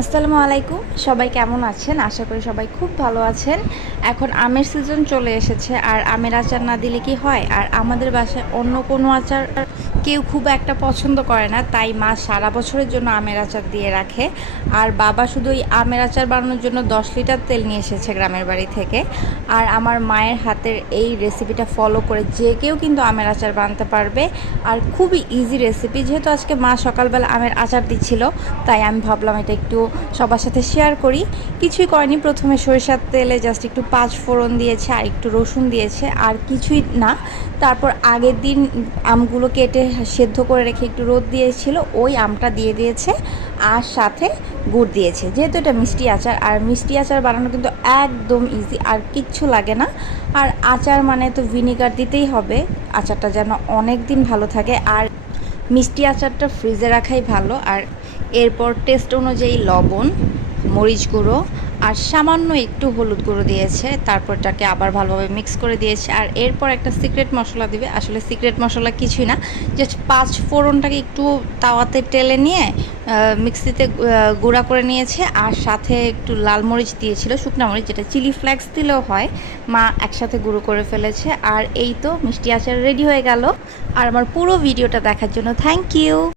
আসসালামু আলাইকুম, সবাই কেমন আছেন? আশা করি সবাই খুব ভালো আছেন। এখন আমের সিজন চলে এসেছে, আর আমের আচার না দিলে কি হয়? আর আমাদের বাসায় অন্য কোনো আচার কেউ খুব একটা পছন্দ করে না, তাই মা সারা বছরের জন্য আমের আচার দিয়ে রাখে। আর বাবা শুধু ওই আমের আচার বানানোর জন্য 10 লিটার তেল নিয়ে এসেছে গ্রামের বাড়ি থেকে। আর আমার মায়ের হাতের এই রেসিপিটা ফলো করে যে কেউ কিন্তু আমের আচার বানাতে পারবে। আর খুবই ইজি রেসিপি। যেহেতু আজকে মা সকালবেলা আমের আচার দিচ্ছিল, তাই আমি ভাবলাম এটা একটু সবার সাথে শেয়ার করি। কিছুই করেনি, প্রথমে সরিষার তেলে জাস্ট একটু 5 ফোড়ন দিয়েছে আর একটু রসুন দিয়েছে, আর কিছুই না। তারপর আগের দিন আমগুলো কেটে সেদ্ধ করে রেখে একটু রোদ দিয়েছিল, ওই আমটা দিয়ে দিয়েছে, আর সাথে গুড় দিয়েছে। যেহেতু এটা মিষ্টি আচার, আর মিষ্টি আচার বানানো কিন্তু একদম ইজি, আর কিচ্ছু লাগে না। আর আচার মানে তো ভিনিগার দিতেই হবে, আচারটা যেন অনেক দিন ভালো থাকে। আর মিষ্টি আচারটা ফ্রিজে রাখাই ভালো। আর এরপর টেস্ট অনুযায়ী লবণ, মরিচ গুঁড়ো আর সামান্য একটু হলুদ গুঁড়ো দিয়েছে। তারপরটাকে আবার ভালোভাবে মিক্স করে দিয়েছে। আর এরপর একটা সিক্রেট মশলা দিবে। আসলে সিক্রেট মশলা কিছুই না, জাস্ট 5 ফোড়নটাকে একটু তাওয়াতে টেলে নিয়ে মিক্সিতে গুঁড়া করে নিয়েছে। আর সাথে একটু লাল মরিচ দিয়েছিল, শুকনো মরিচ, যেটা চিলি ফ্লেক্স দিলেও হয়। মা একসাথে গুঁড়ো করে ফেলেছে। আর এই তো মিষ্টি আচার রেডি হয়ে গেল। আর আমার পুরো ভিডিওটা দেখার জন্য থ্যাংক ইউ।